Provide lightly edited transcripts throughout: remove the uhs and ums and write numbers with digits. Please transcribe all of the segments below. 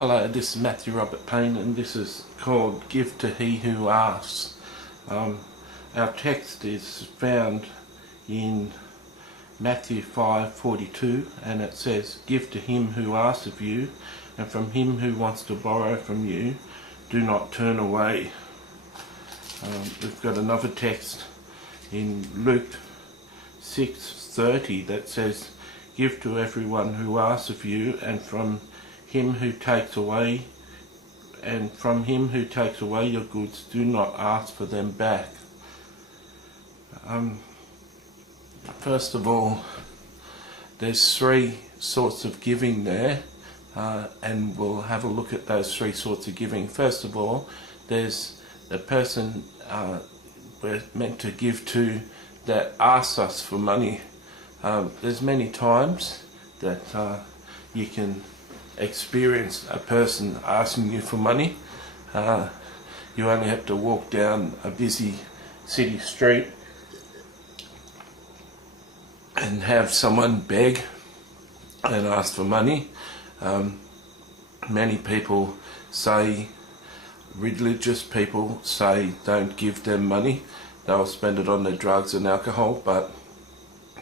Hello, this is Matthew Robert Payne, and this is called Give to He Who Asks. Our text is found in Matthew 5:42, and it says, "Give to him who asks of you, and from him who wants to borrow from you, do not turn away." We've got another text in Luke 6:30 that says, "Give to everyone who asks of you, and from him who takes away your goods, do not ask for them back." First of all, there's three sorts of giving there, and we'll have a look at those three sorts of giving. First of all, there's the person we're meant to give to that asks us for money. There's many times that you can experience a person asking you for money. You only have to walk down a busy city street and have someone beg and ask for money. Many people say, religious people say, don't give them money, they'll spend it on their drugs and alcohol, but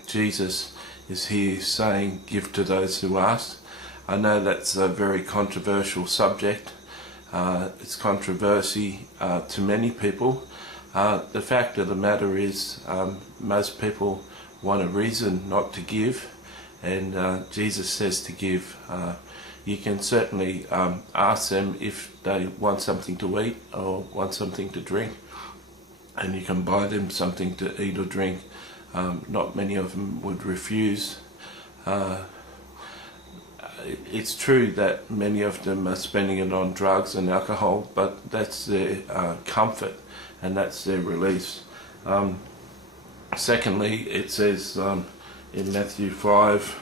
Jesus is here saying, give to those who ask. I know that's a very controversial subject. It's controversy to many people. The fact of the matter is, most people want a reason not to give, and Jesus says to give. You can certainly ask them if they want something to eat or want something to drink, and you can buy them something to eat or drink. Not many of them would refuse. It's true that many of them are spending it on drugs and alcohol, but that's their comfort and that's their release. Secondly, it says in Matthew 5,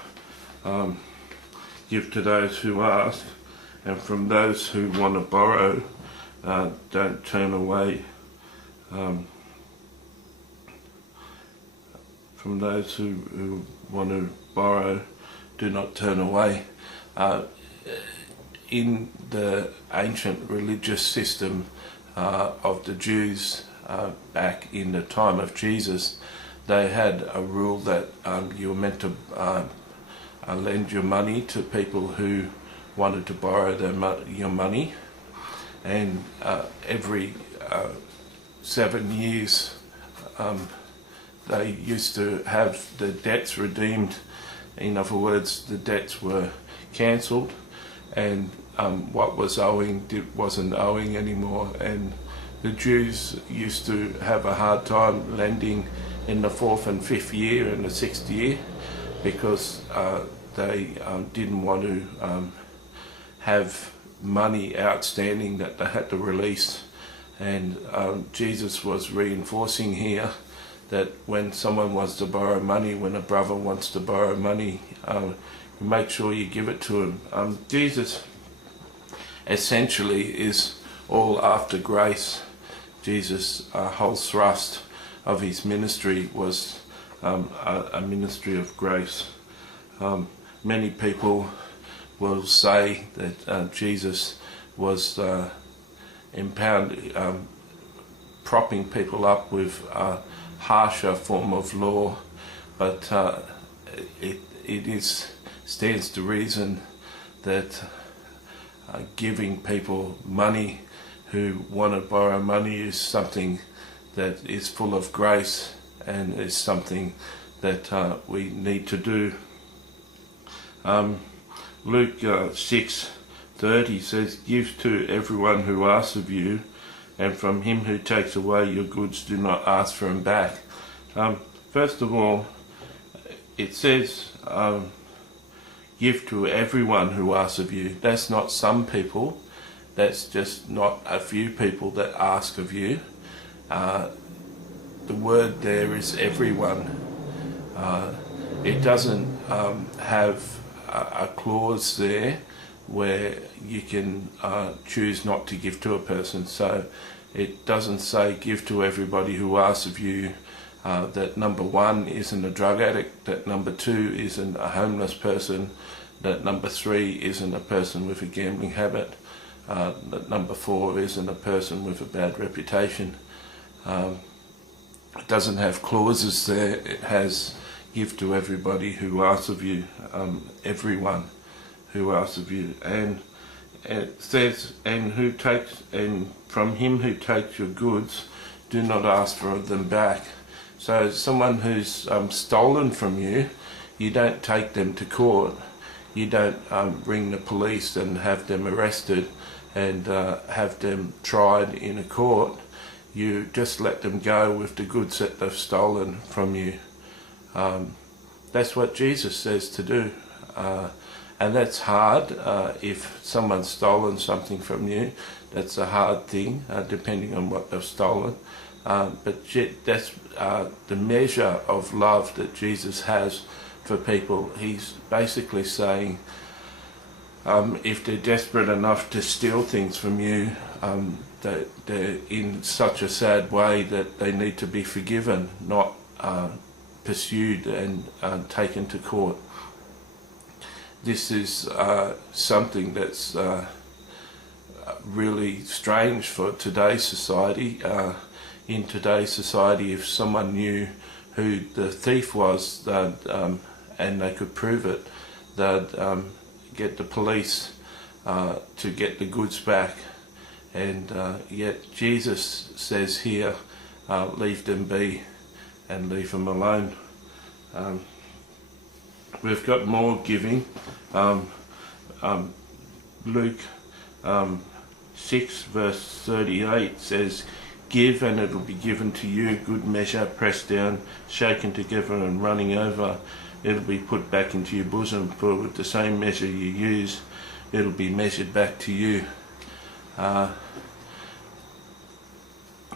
give to those who ask, and from those who want to borrow, don't turn away. From those who want to borrow, do not turn away. In the ancient religious system of the Jews back in the time of Jesus, they had a rule that you were meant to lend your money to people who wanted to borrow your money, and every 7 years they used to have the debts redeemed. In other words, the debts were cancelled, and what was owing wasn't owing anymore, and the Jews used to have a hard time lending in the 4th and 5th year and the 6th year, because they didn't want to have money outstanding that they had to release. And Jesus was reinforcing here that when someone wants to borrow money, when a brother wants to borrow money, make sure you give it to him. Jesus essentially is all after grace. Jesus' whole thrust of his ministry was a ministry of grace. Many people will say that Jesus was propping people up with a harsher form of law, but it stands to reason that giving people money who want to borrow money is something that is full of grace, and is something that we need to do. Luke 6:30 says, "Give to everyone who asks of you, and from him who takes away your goods, do not ask for them back." First of all, it says, give to everyone who asks of you. That's not some people. That's just not a few people that ask of you. The word there is everyone. It doesn't have a clause there where you can choose not to give to a person. So it doesn't say give to everybody who asks of you, that number one isn't a drug addict, that number two isn't a homeless person, that number 3 isn't a person with a gambling habit, that number 4 isn't a person with a bad reputation. It doesn't have clauses there. It has give to everybody who asks of you, everyone who asks of you, and it says, and from him who takes your goods, do not ask for them back. So someone who's stolen from you, you don't take them to court. You don't ring the police and have them arrested and have them tried in a court. You just let them go with the goods that they've stolen from you. That's what Jesus says to do. And that's hard. If someone's stolen something from you, that's a hard thing, depending on what they've stolen. But that's the measure of love that Jesus has for people. He's basically saying, if they're desperate enough to steal things from you, that they're in such a sad way that they need to be forgiven, not pursued and taken to court. This is something that's really strange for today's society. In today's society, if someone knew who the thief was, and they could prove it, they'd get the police to get the goods back. And yet Jesus says here, leave them be and leave them alone. We've got more giving. Luke 6 verse 38 says, give and it will be given to you, good measure, pressed down, shaken together and running over. It'll be put back into your bosom, for with the same measure you use, it'll be measured back to you.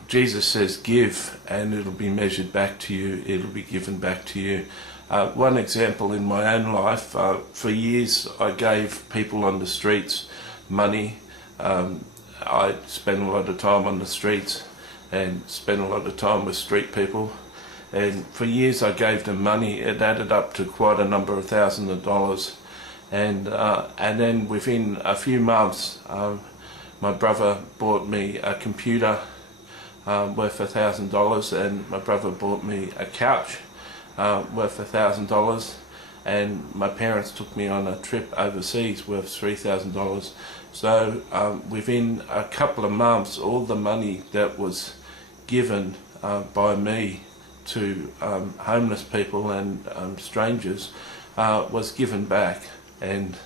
Jesus says give and it'll be measured back to you, it'll be given back to you. One example in my own life, for years I gave people on the streets money. I spent a lot of time on the streets and spent a lot of time with street people, and for years I gave them money. It added up to quite a number of thousands of dollars, and then within a few months my brother bought me a computer worth $1,000, and my brother bought me a couch worth $1,000, and my parents took me on a trip overseas worth $3,000. So within a couple of months, all the money that was given by me to homeless people and strangers was given back. And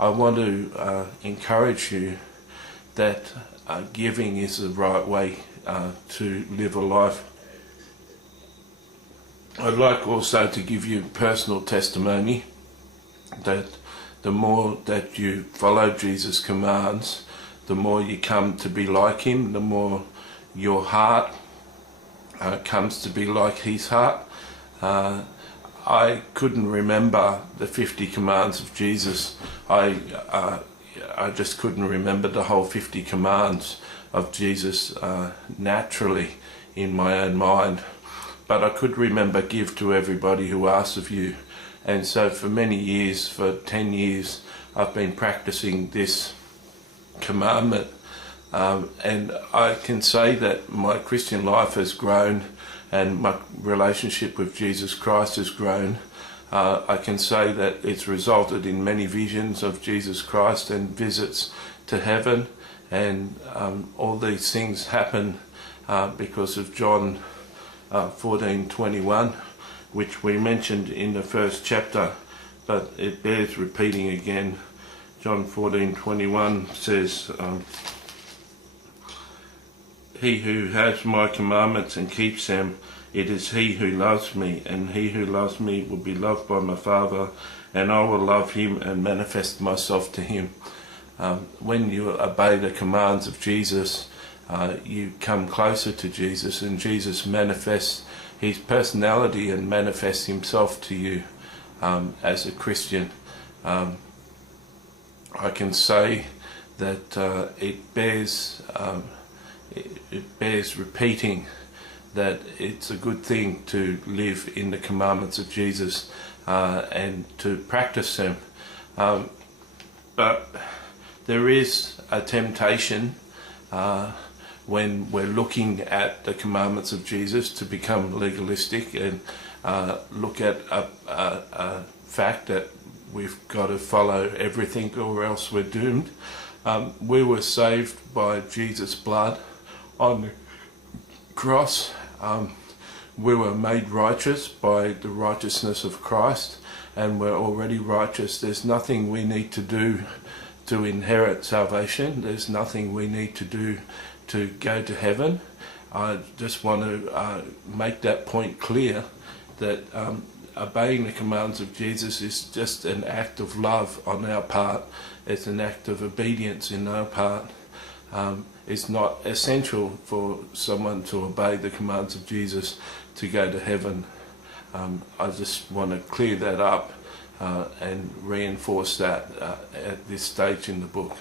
I want to encourage you that giving is the right way to live a life. I'd like also to give you personal testimony that the more that you follow Jesus' commands, the more you come to be like him, the more your heart comes to be like his heart. I couldn't remember the 50 commands of Jesus. I just couldn't remember the whole 50 commands of Jesus naturally in my own mind. But I could remember give to everybody who asks of you. And so for many years, for 10 years, I've been practicing this commandment. And I can say that my Christian life has grown and my relationship with Jesus Christ has grown. I can say that it's resulted in many visions of Jesus Christ and visits to heaven. And all these things happen because of John 14:21, which we mentioned in the first chapter, but it bears repeating again. John 14:21 says, he who has my commandments and keeps them, it is he who loves me, and he who loves me will be loved by my Father, and I will love him and manifest myself to him. When you obey the commands of Jesus, you come closer to Jesus, and Jesus manifests his personality and manifests himself to you as a Christian. I can say that it bears repeating that it's a good thing to live in the commandments of Jesus and to practice them. But there is a temptation when we're looking at the commandments of Jesus to become legalistic and look at a fact that we've got to follow everything or else we're doomed. We were saved by Jesus' blood on the cross. We were made righteous by the righteousness of Christ, and we're already righteous. There's nothing we need to do to inherit salvation. There's nothing we need to do to go to heaven. I just want to make that point clear, that obeying the commands of Jesus is just an act of love on our part. It's an act of obedience in our part. It's not essential for someone to obey the commands of Jesus to go to heaven. I just want to clear that up and reinforce that at this stage in the book.